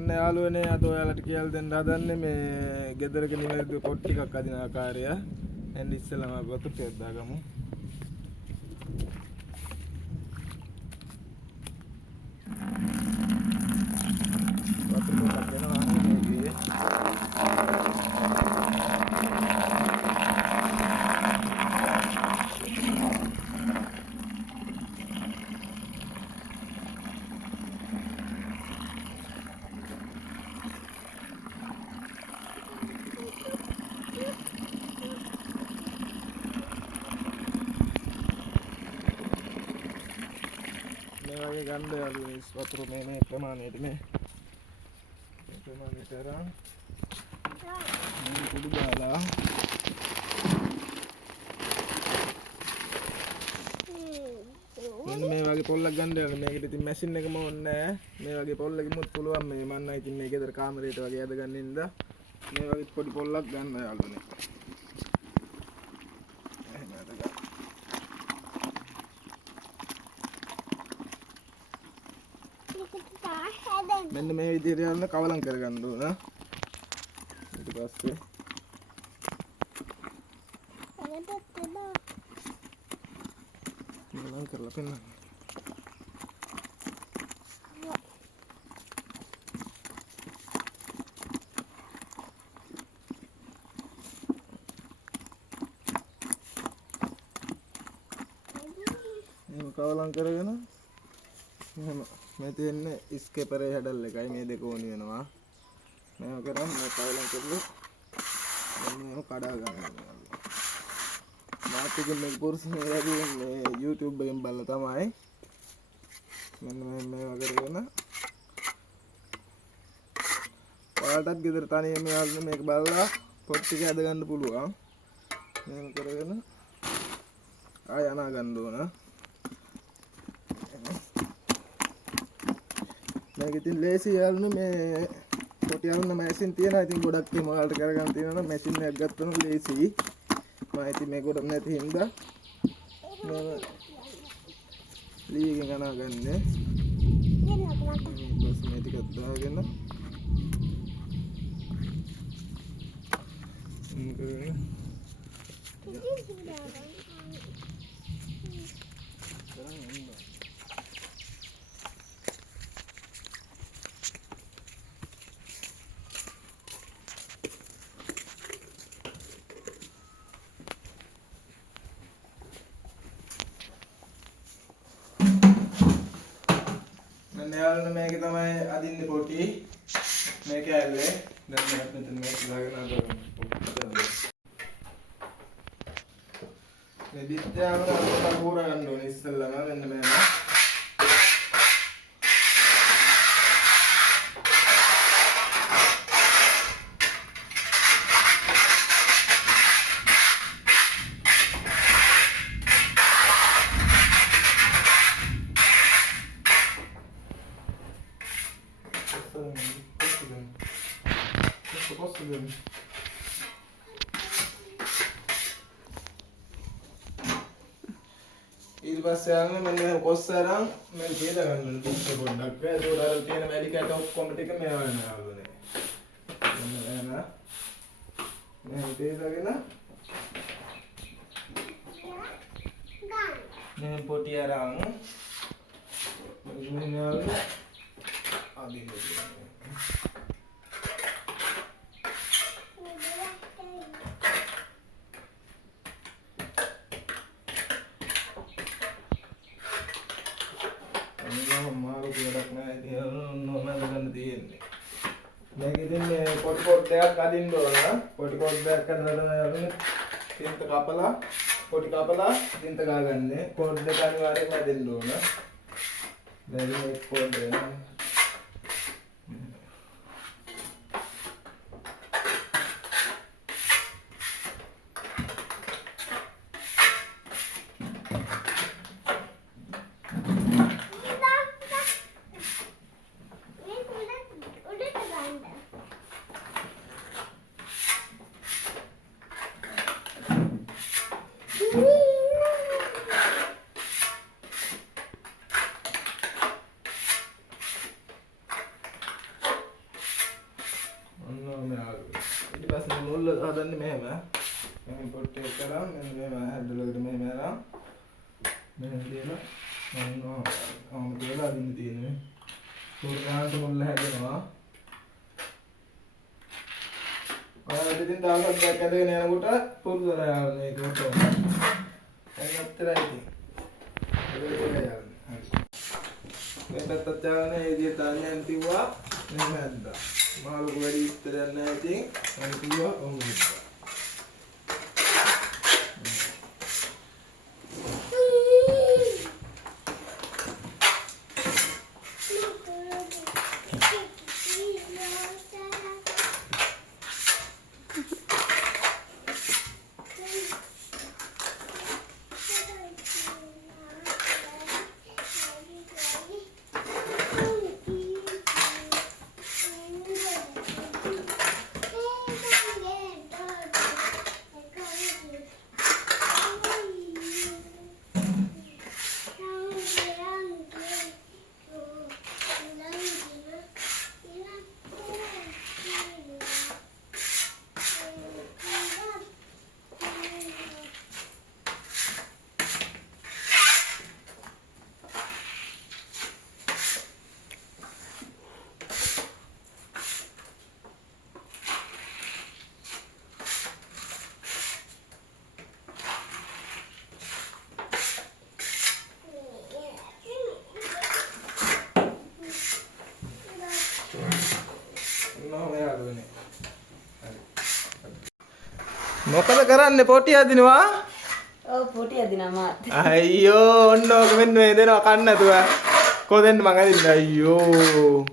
ඔන්න යාළුවනේ අද ඔයාලට කියලා දෙන්න හදන්නේ මේ ගෙදරක නිවැරදි පොත් ටිකක් අදින ආකාරය. එන්න ඉස්සෙල්ලාම අපි වතුර ටිකක් දාගමු. වතුර ටිකක් දෙනවා මේකේ. මේ වගේ ගන්න යාළුවනේ වතුර මේ ප්‍රමාණයට මේ ප්‍රමාණයට අරන් මේ කුඩු දාලා මෙන්න මේ වගේ පොල්ලක් ගන්න යාළුවනේ. මේකට ඉතින් මැෂින් එකම ඕනේ නැහැ. මේ වගේ පොල්ලකින්මුත් පුළුවන් මේ මන්න ඉතින් මේ ගෙදර කාමරේට වගේ ඇදගන්න ඉඳලා මේ වගේ පොඩි පොල්ලක් ගන්න යාළුවනේ. මෙන්න මේ විදිහට යන්න කවලම් කරගන්න ඕන. ඊට පස්සේ කවලම් කරලා පෙන්නන්න. එහෙම කවලම් කරගෙන එහෙම මේ තියෙන්නේ ස්කේපරේ හැඩල් එකයි මේ දෙක ඕනි වෙනවා. මේක කරන් මේ කවලම් කරලා මේක කඩා ගන්නවා. මාත් ඉතින් මේ පුරුෂනේ වැඩි මේ YouTube එකෙන් බලලා තමයි මෙන්න මේවා කරගෙන ඔයාලටත් ගෙදර තනියම යාළුවනේ මේක බලලා පොත් ටික හද ගන්න පුළුවන්. මේක කරගෙන ආය අනා ගන්න ඕන. මේක ඉතින් ලේසි යාළුවනේ මේ පොටි යාළුවනේ මැෂින් තියෙනවා. ඉතින් ගොඩක් එහෙම ඔයාලට කරගන්න තියෙනවා නම් මැෂින් එකක් ගත්තම ලේසි. මම ඉතින් මේ ගොඩක් නැති හින්දා මම ලීගෙන් අනාගන්නේ. ඊපස් මේ ටිකක් දාගෙන යාළුවනේ මේක තමයි අදින්නේ පොටි. මේක ඇල්ලේ දැන් මෙතන මේක දාගෙන අදගන්න. මේ දිත්‍යාවල අතට පූර ගන්න ඕනේ ඉස්සෙල්ලාම මෙන්න මේක. ඊට පස්සේ ආගෙන මෙන්න කොස්ස අරන් මම කියලා ගන්න දුක්ඛ පොඩ්ඩක්. ඒක උඩ තියෙන මැලි කැට ඔක්කොම ටික මේවා වෙනවා යාළුවනේ. මෙන්න මේ තේසගෙන මේ පොටි අරන් මෙන්න යාළුවනේ අදින්න. මේක ඉතින් මේ පොටි පොට්ටයක් අදින්න ඕන. පොටි පොට්ටයක් අදලා තින්ත කපලා පොටි කපලා තින්ත ගාගන්නේ. කෝඩ් එක අනිවාර්යයෙන්ම අදින්න ඕන. දැන් මේ කෝඩ් එක හදන්නේ මෙහෙම. මෙහෙම පොට් එක කරා මෙහෙම හැන්ඩල් එකට මෙහෙම අරන් මෙහෙම තියලා මම තියලා අදින්න තියෙන්නේ. පොරාන්ට මුල්ල හැදෙනවා. ඔයාලා ඉතින් දවසක් දෙකක් ඇදගෙන යනකොට පුරුදු වෙලා යනවා මේක ඔතන. එන්නත් ඉතින්. මේ පැත්තත් යන ඒ විදිහට දාන්න තියුවා මෙහෙම ඇද්දා. මාළුක වැඩි විස්තරයක් නැහැ ඉතින් මම කිව්වා ඔහොම ඉන්න. මොකද කරන්නේ පොටි අදිනවා? ඔව් පොටි අදිනවා මාත්. අයියෝ ඔන්න ඔක මෙන්න මේ දෙනවා කන්න නැතුව. කොහෙන්ද මං අදින්නේ අයියෝ.